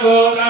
agora.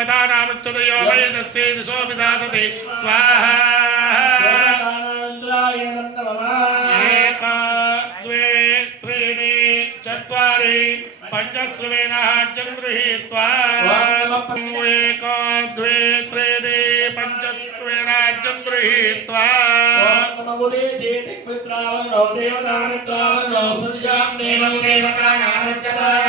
దేవతానాముత్తుదయో మయదస్సే దిశోభిదాసతే స్వాహ. ద్వే త్రీణి చత్వారి పంచశ్రువేణ జన్గృహీత్వా ఏకా ద్వే త్రీణి పంచశ్రువేణ జన్గృహీత్వా మగులే చేతి మిత్రావన్నో దేవతామిత్రావన్నో సుజాం దేవం దేవతానామచ్చతాయ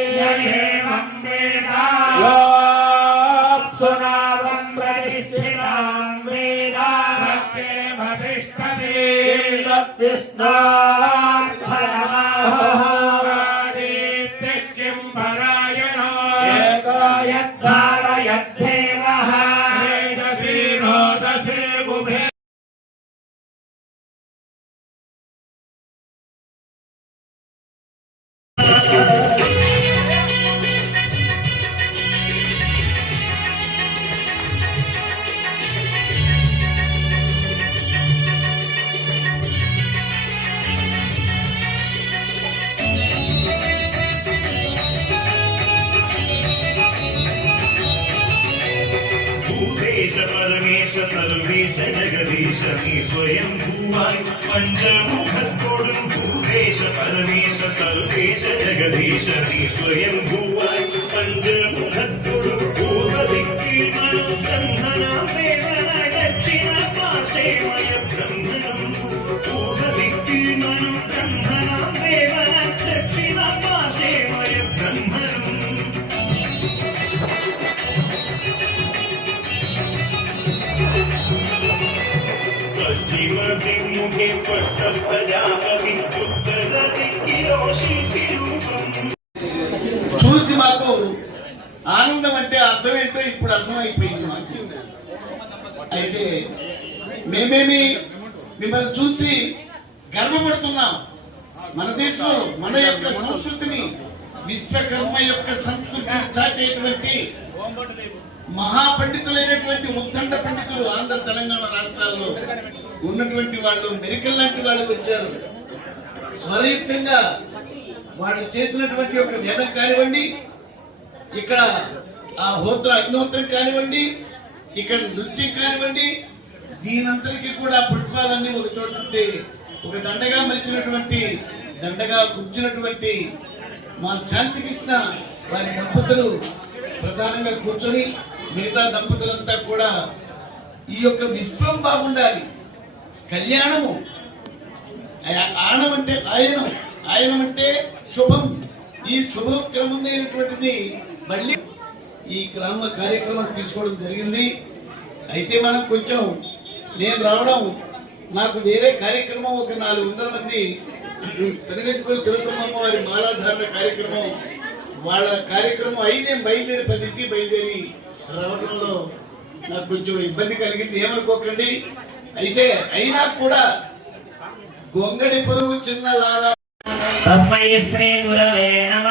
परमेश सर्वेश जगदीश स्वयं भूवाय पञ्चमुख పరమేశ సర్వేశ జగదీశ శ్రీ స్వయం భూవ పంజరముఖద్దుడు భూత విక్రీమణ బ్రహ్మణ ప్రేమణ దక్షిణ పాశేమయ బ్రహ్మణం భూత విక్రీమణ బ్రహ్మణ ప్రేమణ దక్షిణ పాశేమయ బ్రహ్మణం పశ్చిమ దిముఖే పశ్చిమ ప్రజాపతి చూసి మాకు ఆనందం అంటే అర్థం ఏంటో ఇప్పుడు అర్థమైపోయింది మాకు. అయితే మేమేమి మిమ్మల్ని చూసి గర్వపడుతున్నాం. మన దేశంలో మన యొక్క సంస్కృతిని విశ్వకర్మ యొక్క సంస్కృతిని చాటేటువంటి మహాపండితులైనటువంటి ఉత్తండ పండితులు ఆంధ్ర తెలంగాణ రాష్ట్రాల్లో ఉన్నటువంటి వాళ్ళు మెరికల్ లాంటి వాళ్ళు వచ్చారు. స్వరయుక్తంగా వాళ్ళు చేసినటువంటి ఒక వేదం కానివ్వండి ఇక్కడ ఆ హోత్ర అగ్నిహోత్రం కానివ్వండి ఇక్కడ నృత్యం కానివ్వండి దీనంతరికి కూడా పుష్పాలన్నీ ఒక చోట ఉంటే ఒక దండగా మలిచినటువంటి దండగా గుర్చినటువంటి మా శాంతికృష్ణ వారి దంపతులు ప్రధానంగా కూర్చొని మిగతా దంపతులంతా కూడా ఈ యొక్క విశ్వం బాగుండాలి. కళ్యాణము ఆనం అంటే ఆయనం ఆయనం అంటే శుభం. ఈ శుభక్రమమైనటువంటిది మళ్ళీ ఈ గ్రామ కార్యక్రమం తీసుకోవడం జరిగింది. అయితే మనం కొంచెం నేను రావడం నాకు వేరే కార్యక్రమం ఒక నాలుగు వందల మంది పెనగంటిపల్లి తిరుపతమ్మ వారి మాలాధారణ కార్యక్రమం వాళ్ళ కార్యక్రమం అయి నేను బయలుదేరి పదింటికి బయలుదేరి రావడంలో నాకు కొంచెం ఇబ్బంది కలిగింది. ఏమనుకోకండి. అయితే అయినా కూడా గొంగడి పురుగు చిన్న లాగా తస్మై శ్రీ గురవే నమ.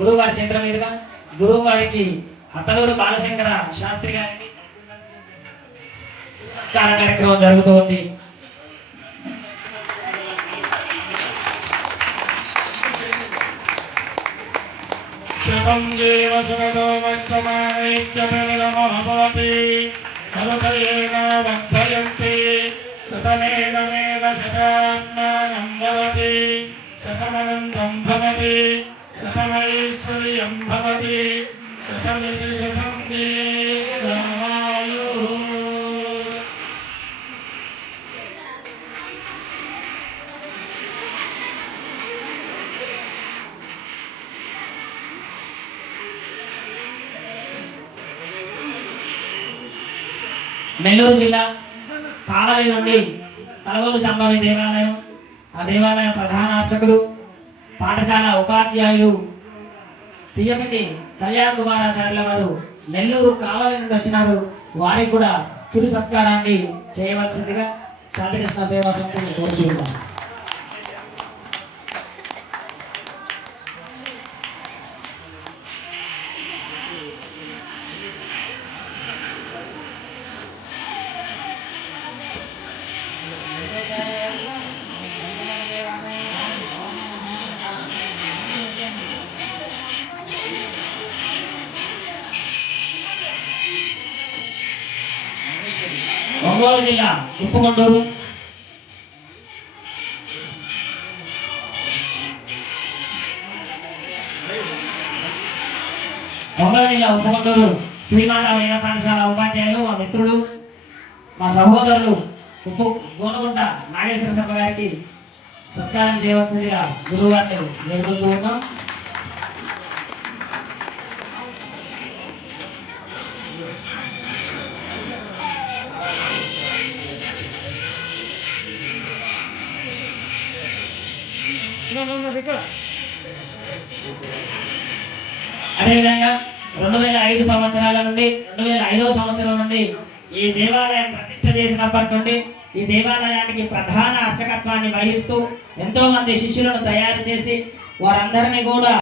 గురువు గారి చిత్రం మీదుగా గురువు గారికి అతలూరు బాలశంకర శాస్త్రి గారికి కార్యక్రమం జరుగుతూ ఉంది. శతం జీవ సుగతో వర్తమానైత్యమిరమో భవతి వర్ధయంతి. శతమేన మేన శతాత్మానం భవతి శతమనందం భవతి శతమైశ్వర్యం భవతి శతమితి శతం దీర్ఘాయుః నెల్లూరు జిల్లా కావలి నుండి కలగూరు సంభవి దేవాలయం ఆ దేవాలయ ప్రధాన అర్చకులు పాఠశాల ఉపాధ్యాయులు తీయకండి కళ్యాణ్ కుమారాచార్యుల వారు నెల్లూరు కావాలని నుండి వచ్చినారు. వారికి కూడా చిరు సత్కారాన్ని చేయవలసిందిగా శాంతికృష్ణ సేవా సమితిని కోరుచున్నాం ఒంగోలు జిల్లా ఉప్పుకొండూరు ఒంగోలు జిల్లా ఉప్పుకొండూరు శ్రీమాత వేద పాఠశాల ఉపాధ్యాయులు మా మిత్రుడు మా సహోదరులు ఉప్పు గోనగుంట నాగేశ్వర సభ గారికి సత్కారం చేయవలసిందిగా గురువు గారిని వేడుకుంటూ ఉన్నాం. అదేవిధంగా రెండు వేల ఐదు సంవత్సరాల నుండి రెండు వేల ఐదవ సంవత్సరం నుండి ఈ దేవాలయం ప్రతిష్ట చేసినప్పటి నుండి ఈ దేవాలయానికి ప్రధాన అర్చకత్వాన్ని వహిస్తూ ఎంతో మంది శిష్యులను తయారు చేసి వారందరినీ కూడా